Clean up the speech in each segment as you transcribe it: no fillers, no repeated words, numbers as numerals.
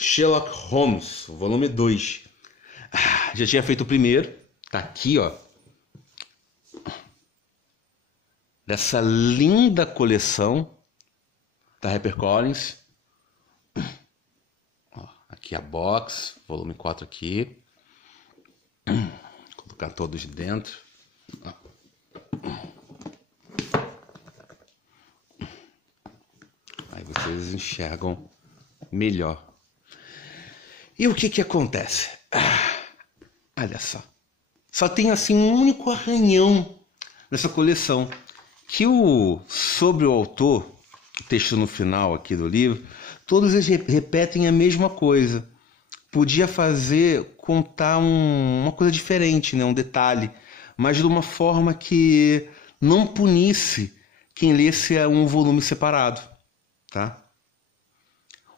Sherlock Holmes, volume 2. Já tinha feito o primeiro, tá aqui, ó. Dessa linda coleção da HarperCollins. Ó, aqui a box, volume 4 aqui. Vou colocar todos dentro. Ó. Aí vocês enxergam melhor. E o que acontece? Olha só. Só tem assim um único arranhão nessa coleção. Que sobre o autor, o texto no final aqui do livro, todos eles repetem a mesma coisa. Podia contar uma coisa diferente, né? Um detalhe, mas de uma forma que não punisse quem lesse um volume separado. Tá?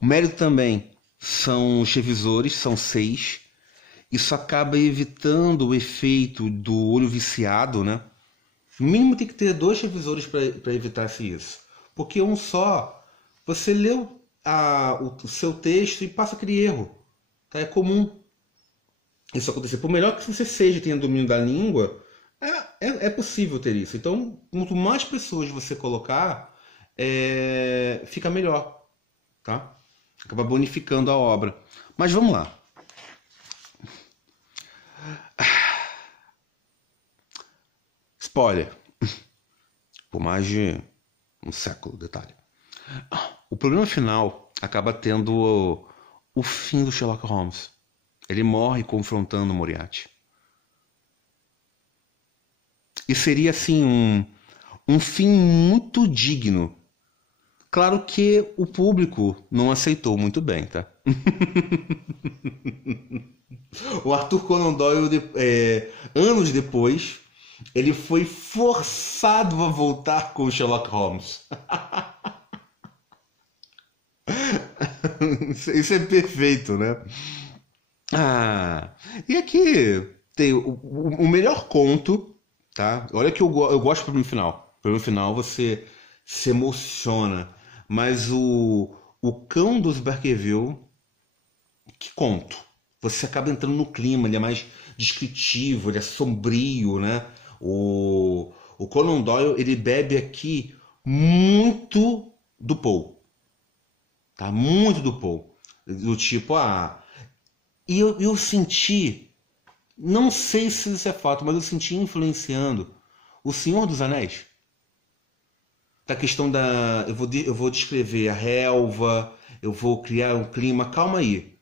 O mérito também são os revisores, são 6. Isso acaba evitando o efeito do olho viciado, né? No mínimo tem que ter 2 revisores para evitar isso. Porque um só, você lê o seu texto e passa aquele erro. Tá? É comum isso acontecer. Por melhor que você seja, tenha domínio da língua, é possível ter isso. Então, quanto mais pessoas você colocar, fica melhor. Tá? Acaba bonificando a obra. Mas vamos lá. Spoiler. Por mais de um século, detalhe. O problema final acaba tendo o fim do Sherlock Holmes. Ele morre confrontando Moriarty. E seria assim um fim muito digno. Claro que o público não aceitou muito bem, tá? O Arthur Conan Doyle, anos depois, ele foi forçado a voltar com o Sherlock Holmes. Isso é perfeito, né? E aqui tem o melhor conto, tá? Olha que eu gosto do problema final. No problema final você se emociona. Mas o Cão dos Baskerville, que conto. Você acaba entrando no clima, ele é mais descritivo, ele é sombrio, né? O Conan Doyle, ele bebe aqui muito do Poe. Tá? Muito do Poe. Do tipo, E eu senti, não sei se isso é fato, mas eu senti influenciando O Senhor dos Anéis. Da questão da... Eu vou descrever a relva, eu vou criar um clima. Calma aí.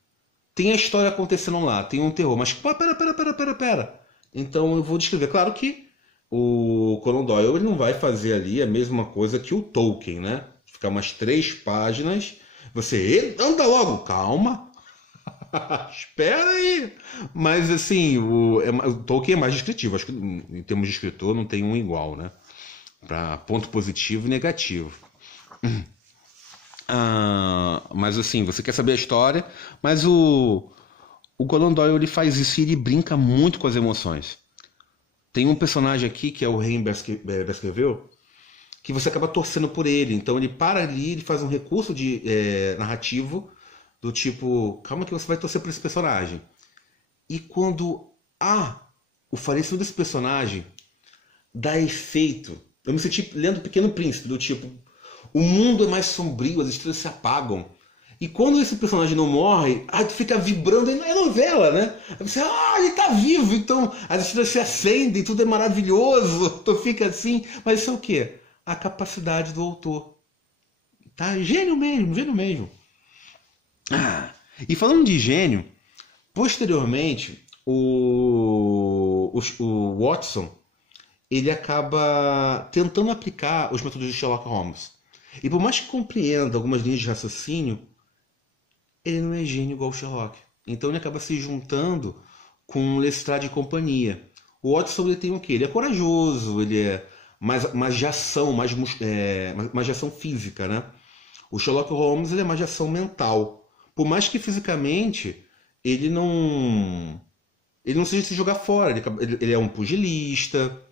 Tem a história acontecendo lá, tem um terror, mas pera. Então eu vou descrever. Claro que o Conan Doyle ele não vai fazer ali a mesma coisa que o Tolkien, né? Ficar umas 3 páginas, você anda logo, calma, espera aí. Mas assim, o Tolkien é mais descritivo. Acho que em termos de escritor não tem um igual, né? Para ponto positivo e negativo. Mas assim, você quer saber a história, mas o Conan Doyle ele faz isso e ele brinca muito com as emoções. Tem um personagem aqui que é o Henry Baskerville, que você acaba torcendo por ele. Então ele para ali, ele faz um recurso narrativo do tipo, calma que você vai torcer por esse personagem. E quando o falecimento desse personagem dá efeito. Eu me senti lendo Pequeno Príncipe, do tipo, o mundo é mais sombrio, as estrelas se apagam. E quando esse personagem não morre, tu fica vibrando, é novela, né? Aí você, ele tá vivo, então as estrelas se acendem, tudo é maravilhoso, tu fica assim. Mas isso é o quê? A capacidade do autor. Tá? Gênio mesmo. E falando de gênio, posteriormente, o Watson, ele acaba tentando aplicar os métodos de Sherlock Holmes. E por mais que compreenda algumas linhas de raciocínio, ele não é gênio igual o Sherlock. Então ele acaba se juntando com Lestrade e companhia. O Watson ele tem o quê? Ele é corajoso, ele é mais de ação, mais de ação física, né? O Sherlock Holmes ele é mais de ação mental. Por mais que fisicamente ele não seja se jogar fora. Ele é um pugilista.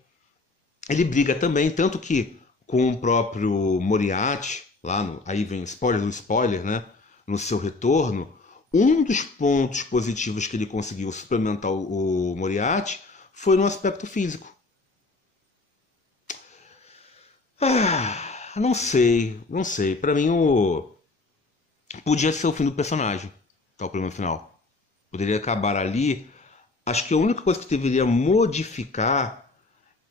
Ele briga também, tanto que com o próprio Moriarty, aí vem spoiler do spoiler, né? No seu retorno, Um dos pontos positivos que ele conseguiu suplementar o Moriarty foi no aspecto físico. Não sei, não sei. Pra mim, podia ser o fim do personagem, que é o problema final. Poderia acabar ali. Acho que a única coisa que deveria modificar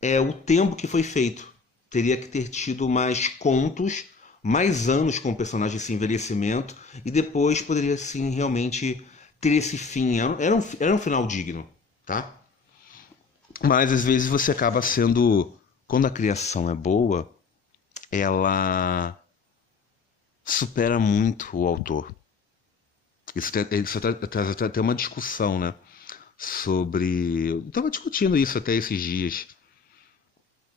é o tempo que foi feito. Teria que ter tido mais contos, mais anos com o personagem, esse envelhecimento, e depois poderia sim realmente ter esse fim. Era um final digno, tá? Mas às vezes você acaba sendo. Quando a criação é boa, ela supera muito o autor. Isso traz até uma discussão, né? Sobre. Eu estava discutindo isso até esses dias.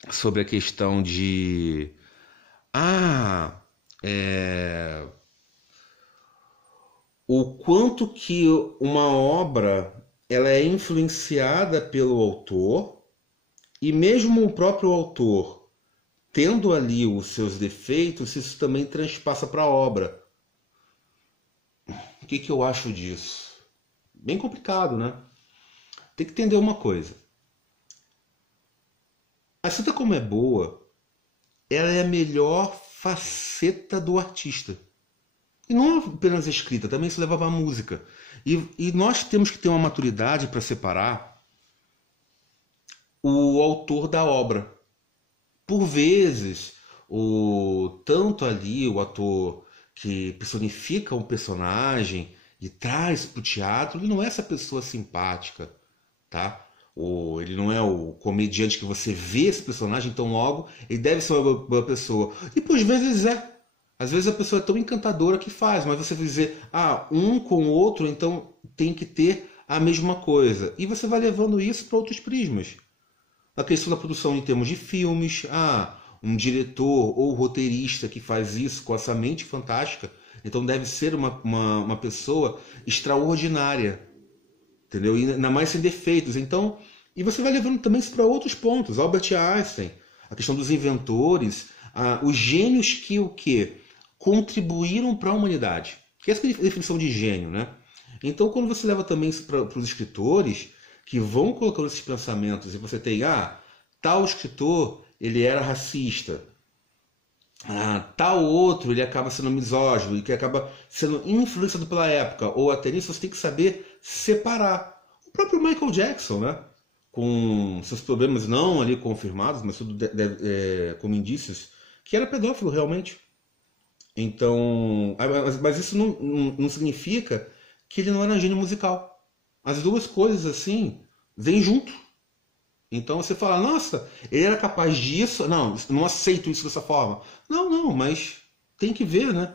Sobre a questão de. Ah, o quanto que uma obra ela é influenciada pelo autor, e mesmo o próprio autor tendo ali os seus defeitos, isso também transpassa para a obra. O que eu acho disso? Bem complicado, né? Tem que entender uma coisa. A escrita como é boa, ela é a melhor faceta do artista. E não apenas a escrita, também se levava a música. E nós temos que ter uma maturidade para separar o autor da obra. Por vezes, tanto ali o ator que personifica um personagem e traz para o teatro, ele não é essa pessoa simpática, tá? Ele não é o comediante que você vê esse personagem, então logo ele deve ser uma boa pessoa. E por vezes é. Às vezes a pessoa é tão encantadora que faz, mas você vai dizer, um com o outro, então tem que ter a mesma coisa. E você vai levando isso para outros prismas. A questão da produção em termos de filmes, um diretor ou roteirista que faz isso com essa mente fantástica, então deve ser uma pessoa extraordinária, entendeu? E ainda mais sem defeitos. Então, e você vai levando também isso para outros pontos. Albert Einstein, a questão dos inventores, os gênios que o quê? Contribuíram para a humanidade. Que essa é a definição de gênio, né? Então, quando você leva também isso para os escritores, que vão colocando esses pensamentos, e você tem, tal escritor, ele era racista. Tal outro, ele acaba sendo misógino, e que acaba sendo influenciado pela época, ou até nisso você tem que saber separar. O próprio Michael Jackson, né? Com seus problemas não ali confirmados, mas tudo como indícios, que era pedófilo realmente. Então, mas isso não significa que ele não era gênio musical. As duas coisas assim vêm junto. Então você fala, nossa, ele era capaz disso, não aceito isso dessa forma. Não, mas tem que ver, né?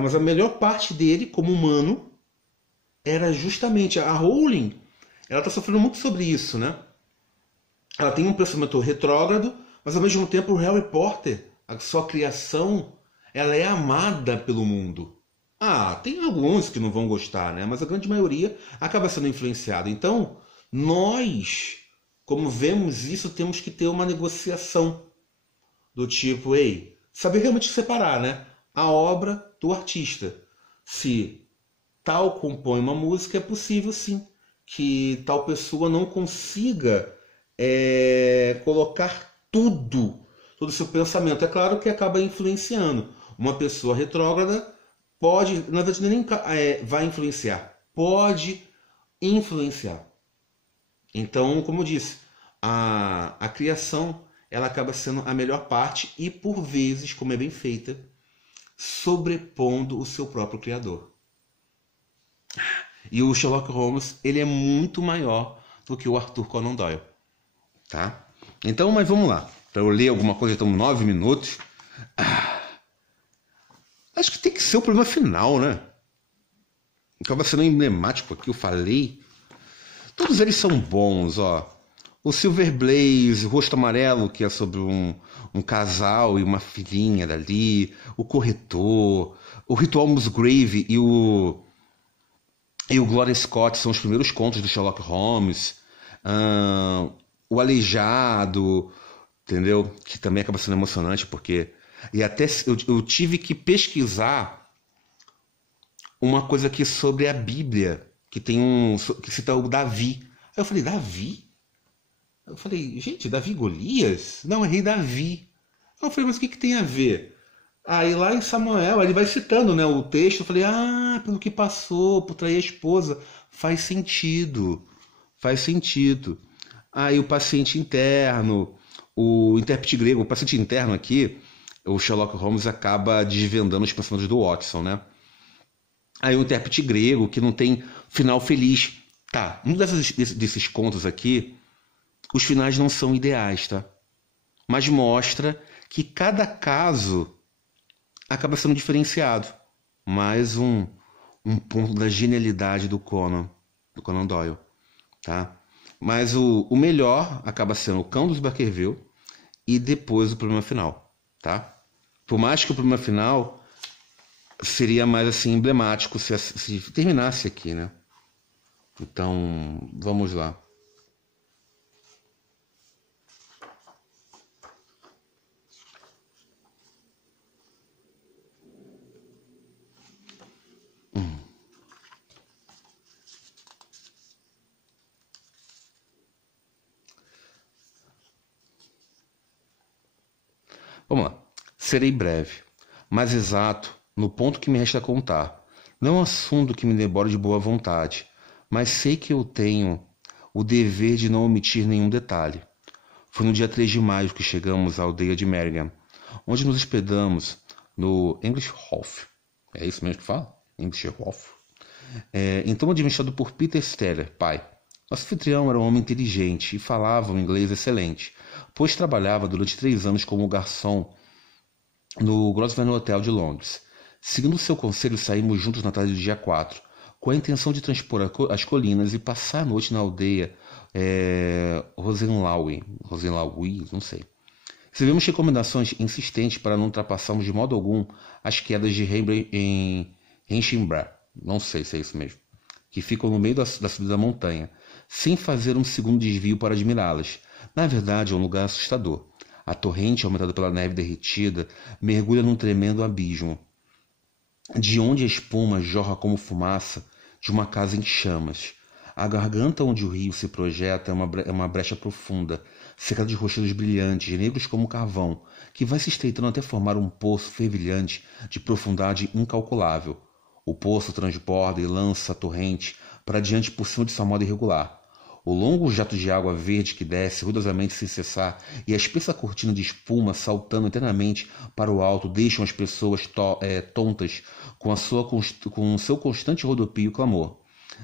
Mas a melhor parte dele como humano era justamente a Rowling. Ela está sofrendo muito sobre isso, né? Ela tem um pensamento retrógrado, mas ao mesmo tempo o Harry Potter, a sua criação, ela é amada pelo mundo. Tem alguns que não vão gostar, né? Mas a grande maioria acaba sendo influenciada. Então, nós, como vemos isso, temos que ter uma negociação do tipo, saber realmente separar, né? A obra do artista. Se tal compõe uma música, é possível sim que tal pessoa não consiga colocar todo o seu pensamento. É claro que acaba influenciando. Uma pessoa retrógrada pode, na verdade, nem vai influenciar. Pode influenciar. Então, como eu disse, a criação ela acaba sendo a melhor parte e, por vezes, como é bem feita, sobrepondo o seu próprio criador. E o Sherlock Holmes ele é muito maior do que o Arthur Conan Doyle. Tá? Então, mas vamos lá. Para eu ler alguma coisa, estamos 9 minutos. Acho que tem que ser o problema final, né? Acaba sendo emblemático aqui, eu falei. Todos eles são bons, ó. O Silver Blaze, o Rosto Amarelo, que é sobre um casal e uma filhinha dali. O Corretor. O Ritual Musgrave e o Gloria Scott são os primeiros contos do Sherlock Holmes. O Aleijado, entendeu? Que também acaba sendo emocionante, porque... E até eu tive que pesquisar uma coisa aqui sobre a Bíblia, que tem que cita o Davi. Aí eu falei, Davi? Eu falei, gente, Davi e Golias? Não, é rei Davi. Aí eu falei, mas o que tem a ver? Aí lá em Samuel, ele vai citando, né, o texto. Eu falei, pelo que passou, por trair a esposa. Faz sentido. Faz sentido. Aí o paciente interno, o intérprete grego, o paciente interno aqui, o Sherlock Holmes acaba desvendando os pensamentos do Watson, né? Aí o intérprete grego, que não tem final feliz. Tá, um desses contos aqui, os finais não são ideais, tá? Mas mostra que cada caso acaba sendo diferenciado. Mais um ponto da genialidade do Conan Doyle, tá? Mas o melhor acaba sendo o Cão dos Baskerville e depois o problema final, tá? Por mais que o problema final seria mais assim emblemático se terminasse aqui, né? Então, vamos lá. Vamos lá. Serei breve, mas exato no ponto que me resta contar. Não é um assunto que me demore de boa vontade, mas sei que eu tenho o dever de não omitir nenhum detalhe. Foi no dia 3 de maio que chegamos à aldeia de Merriam, onde nos hospedamos no English Hof. É isso mesmo que fala? English Hof. Então administrado por Peter Steller, pai. Nosso anfitrião era um homem inteligente e falava um inglês excelente, pois trabalhava durante 3 anos como garçom no Grosvenor Hotel de Londres. Seguindo seu conselho, saímos juntos na tarde do dia 4, com a intenção de transpor as colinas e passar a noite na aldeia Rosenlaui, não sei. Recebemos recomendações insistentes para não ultrapassarmos de modo algum as quedas de Reichenbach, não sei se é isso mesmo, que ficam no meio da subida da montanha, sem fazer um segundo desvio para admirá-las. Na verdade, é um lugar assustador. A torrente, aumentada pela neve derretida, mergulha num tremendo abismo, de onde a espuma jorra como fumaça de uma casa em chamas. A garganta onde o rio se projeta é uma brecha profunda, cercada de rochedos brilhantes, negros como carvão, que vai se estreitando até formar um poço fervilhante de profundidade incalculável. O poço transborda e lança a torrente para diante por cima de sua moda irregular. O longo jato de água verde que desce ruidosamente sem cessar e a espessa cortina de espuma saltando eternamente para o alto deixam as pessoas tontas com o seu constante rodopio e clamor.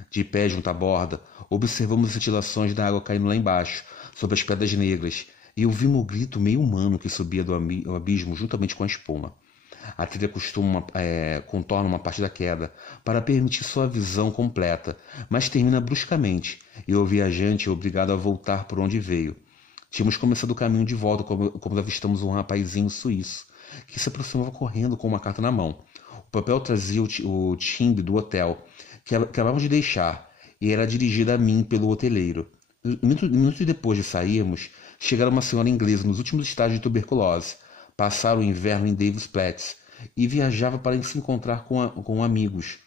De pé junto à borda, observamos as cintilações da água caindo lá embaixo, sobre as pedras negras, e ouvimos o grito meio humano que subia do abismo juntamente com a espuma. A trilha contorna uma parte da queda para permitir sua visão completa, mas termina bruscamente, e o viajante é obrigado a voltar por onde veio. Tínhamos começado o caminho de volta quando avistamos um rapazinho suíço, que se aproximava correndo com uma carta na mão. O papel trazia o timbre do hotel, que acabávamos de deixar, e era dirigida a mim pelo hoteleiro. Minutos depois de sairmos, chegara uma senhora inglesa nos últimos estágios de tuberculose. Passara o inverno em Davis Platts e viajava para se encontrar com amigos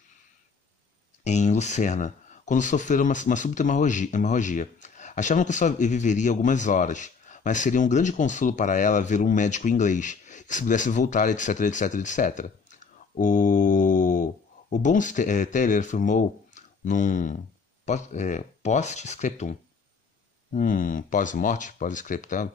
em Lucerna, quando sofreram uma súbita hemorragia. Achavam que só viveria algumas horas, mas seria um grande consolo para ela ver um médico inglês que se pudesse voltar, etc, etc, etc. O bom Taylor afirmou num post-scriptum, pós-morte, pós-scriptado,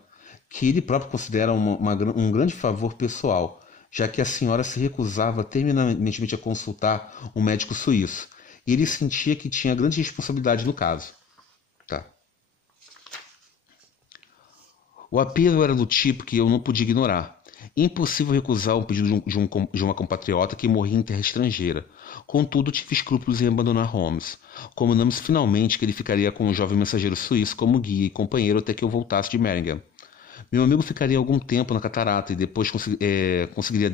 que ele próprio considera um grande favor pessoal, já que a senhora se recusava terminantemente a consultar um médico suíço, e ele sentia que tinha grande responsabilidade no caso. Tá. O apelo era do tipo que eu não podia ignorar. Impossível recusar um pedido de uma compatriota que morria em terra estrangeira. Contudo, tive escrúpulos em abandonar Holmes. Combinamos finalmente que ele ficaria com o jovem mensageiro suíço como guia e companheiro até que eu voltasse de Merriam. Meu amigo ficaria algum tempo na catarata e depois seguiria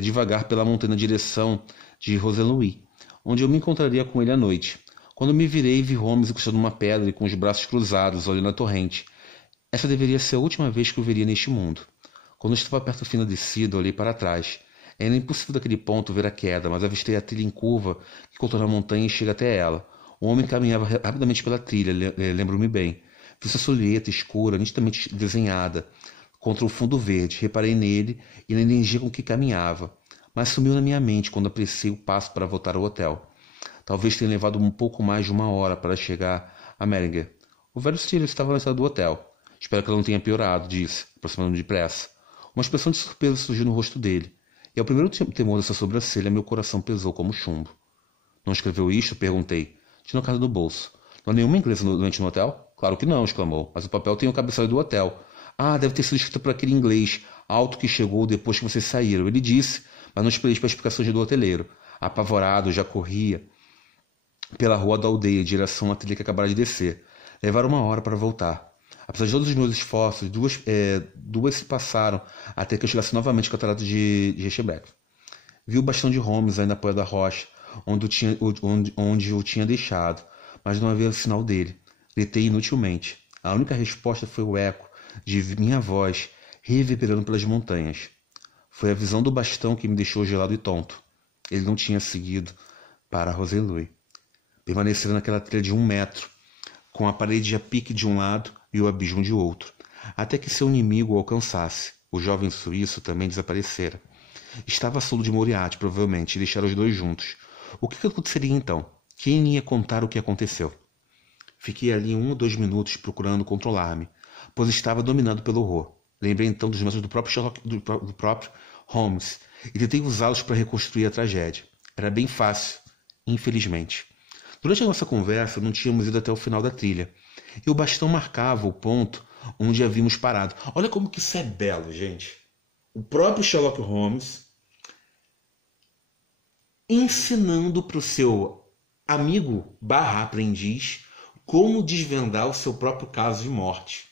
devagar pela montanha na direção de Rosenlouis, onde eu me encontraria com ele à noite. Quando me virei, vi Holmes encostado numa pedra e com os braços cruzados, olhando a torrente. Essa deveria ser a última vez que o veria neste mundo. Quando estava perto do fim da descida, olhei para trás. Era impossível daquele ponto ver a queda, mas avistei a trilha em curva que contorna a montanha e chega até ela. O homem caminhava rapidamente pela trilha, lembro-me bem. Vi sua silhueta escura, nitidamente desenhada, contra o fundo verde. Reparei nele e na energia com que caminhava. Mas sumiu na minha mente quando apressei o passo para voltar ao hotel. Talvez tenha levado um pouco mais de 1 hora para chegar a Meringer. O velho Steele estava na entrada do hotel. Espero que ela não tenha piorado, disse, aproximando-me depressa. Uma expressão de surpresa surgiu no rosto dele. E ao primeiro temor dessa sobrancelha, meu coração pesou como chumbo. Não escreveu isto? Perguntei. Tinha uma carta no bolso. Não há nenhuma inglesa doente no hotel? Claro que não, exclamou. Mas o papel tem o cabeçalho do hotel. Ah, deve ter sido escrito por aquele inglês alto que chegou depois que vocês saíram. Ele disse, mas não esperei para explicações do hoteleiro. Apavorado, já corria pela rua da aldeia, em direção à trilha que acabara de descer. Levaram 1 hora para voltar. Apesar de todos os meus esforços, duas se passaram até que eu chegasse novamente à catarata de Rechebeck. Vi o bastão de Holmes ainda na poeira da rocha, onde o tinha deixado, mas não havia sinal dele. Gritei inutilmente. A única resposta foi o eco de minha voz reverberando pelas montanhas. Foi a visão do bastão que me deixou gelado e tonto. Ele não tinha seguido para Roselouis. Permaneceram naquela trilha de 1 metro, com a parede a pique de um lado e o abismo de outro, até que seu inimigo o alcançasse. O jovem suíço também desaparecera. Estava solo de Moriarty, provavelmente, e deixaram os dois juntos. O que aconteceria então? Quem ia contar o que aconteceu? Fiquei ali 1 ou 2 minutos procurando controlar-me, pois estava dominado pelo horror. Lembrei então dos métodos do próprio Holmes e tentei usá-los para reconstruir a tragédia. Era bem fácil, infelizmente. Durante a nossa conversa, não tínhamos ido até o final da trilha, e o bastão marcava o ponto onde havíamos parado. Olha como que isso é belo, gente. O próprio Sherlock Holmes ensinando para o seu amigo / aprendiz como desvendar o seu próprio caso de morte.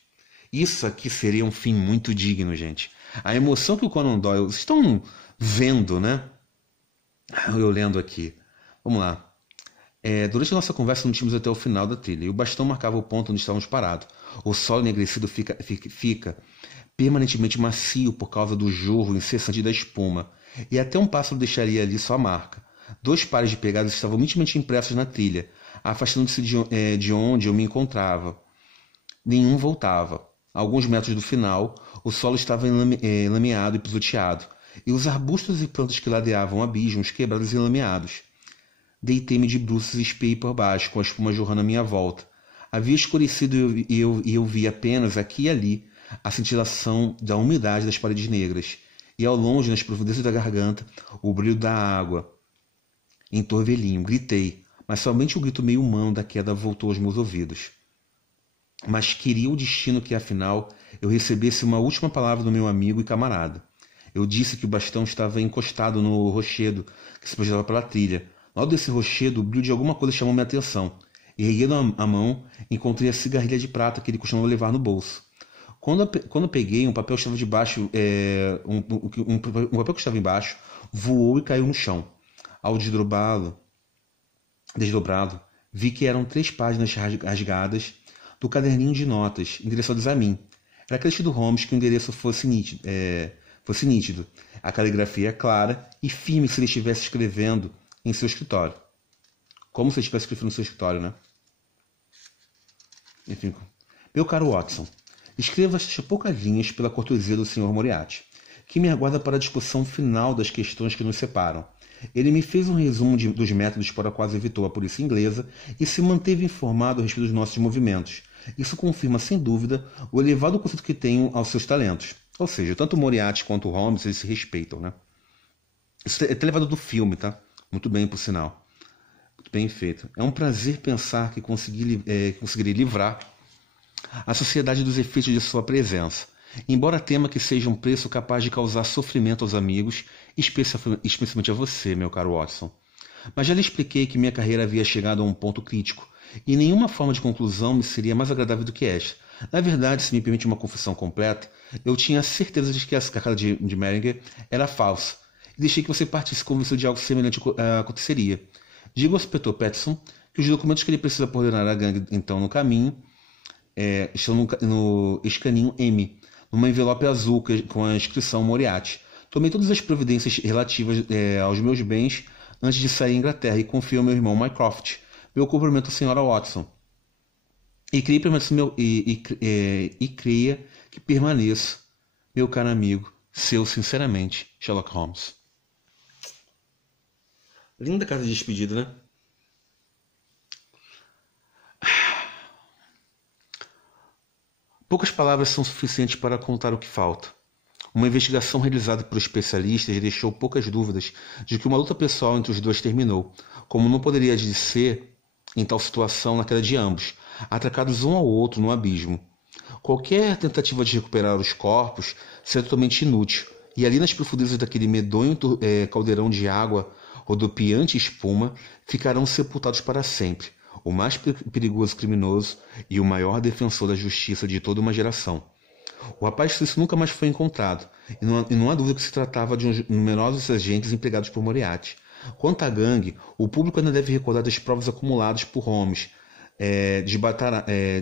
Isso aqui seria um fim muito digno, gente. A emoção que o Conan Doyle... Vocês estão vendo, né? Eu lendo aqui. Vamos lá. Durante a nossa conversa, não tínhamos até o final da trilha, e o bastão marcava o ponto onde estávamos parados. O solo enegrecido fica permanentemente macio por causa do jorro incessante da espuma, e até um pássaro deixaria ali sua marca. 2 pares de pegadas estavam nitidamente impressos na trilha, afastando-se de onde eu me encontrava. Nenhum voltava. A alguns metros do final, o solo estava enlameado e pisoteado, e os arbustos e plantas que ladeavam abismos quebrados e enlameados. Deitei-me de bruços e espiei por baixo, com a espuma jorrando à minha volta. Havia escurecido e eu vi apenas aqui e ali a cintilação da umidade das paredes negras, e ao longe, nas profundezas da garganta, o brilho da água em torvelinho. Gritei, mas somente o grito meio humano da queda voltou aos meus ouvidos. Mas queria o destino que, afinal, eu recebesse uma última palavra do meu amigo e camarada. Eu disse que o bastão estava encostado no rochedo que se projetava pela trilha. Logo desse rochedo, o brilho de alguma coisa chamou minha atenção. Erguendo a mão, encontrei a cigarrilha de prata que ele costumava levar no bolso. Quando eu peguei, um papel que estava debaixo, um papel que estava embaixo voou e caiu no chão. Ao desdobrá-lo, vi que eram 3 páginas rasgadas do caderninho de notas, endereçadas a mim. Era acrescido Holmes que o endereço fosse nítido. A caligrafia clara e firme se ele estivesse escrevendo em seu escritório. Como se ele estivesse escrevendo no seu escritório, né? Enfim. Meu caro Watson, escreva estas poucas linhas pela cortesia do Sr. Moriarty, que me aguarda para a discussão final das questões que nos separam. Ele me fez um resumo dos métodos para quais evitou a polícia inglesa e se manteve informado a respeito dos nossos movimentos. Isso confirma, sem dúvida, o elevado conceito que tenho aos seus talentos. Ou seja, tanto o Moriarty quanto o Holmes, eles se respeitam, né? Isso é levado do filme, tá? Muito bem, por sinal. Muito bem feito. É um prazer pensar que conseguirei livrar a sociedade dos efeitos de sua presença, embora tema que seja um preço capaz de causar sofrimento aos amigos, especialmente a você, meu caro Watson. Mas já lhe expliquei que minha carreira havia chegado a um ponto crítico, e nenhuma forma de conclusão me seria mais agradável do que esta. Na verdade, se me permite uma confissão completa, eu tinha certeza de que a carta de Meringer era falsa, e deixei que você partisse convencido de algo semelhante aconteceria. Diga ao inspetor Patterson que os documentos que ele precisa para ordenar a gangue então no caminho estão no escaninho M, numa envelope azul com a inscrição Moriarty. Tomei todas as providências relativas aos meus bens antes de sair à Inglaterra e confio ao meu irmão Mycroft meu cumprimento à senhora Watson. E creia que permaneça, meu caro amigo, seu sinceramente, Sherlock Holmes. Linda carta de despedida, né? Poucas palavras são suficientes para contar o que falta. Uma investigação realizada por especialistas deixou poucas dúvidas de que uma luta pessoal entre os dois terminou, como não poderia de ser em tal situação na queda de ambos, atracados um ao outro no abismo. Qualquer tentativa de recuperar os corpos seria totalmente inútil, e ali nas profundezas daquele medonho caldeirão de água rodopiante e espuma ficarão sepultados para sempre, o mais perigoso criminoso e o maior defensor da justiça de toda uma geração. O rapaz suíço nunca mais foi encontrado, e não há dúvida que se tratava de numerosos agentes empregados por Moriarty. Quanto à gangue, o público ainda deve recordar das provas acumuladas por Holmes.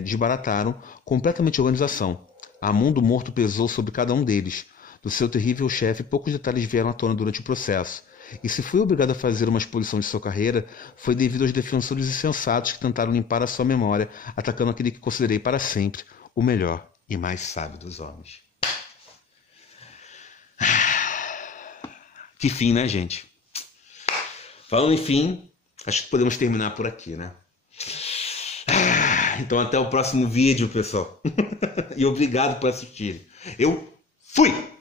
Desbarataram completamente a organização. A mão do morto pesou sobre cada um deles. Do seu terrível chefe, poucos detalhes vieram à tona durante o processo. E se foi obrigado a fazer uma exposição de sua carreira, foi devido aos defensores insensatos que tentaram limpar a sua memória, atacando aquele que considerei para sempre o melhor e mais sábio dos homens. Que fim, né, gente? Falando em fim, acho que podemos terminar por aqui, né? Então até o próximo vídeo, pessoal. E obrigado por assistir. Eu fui!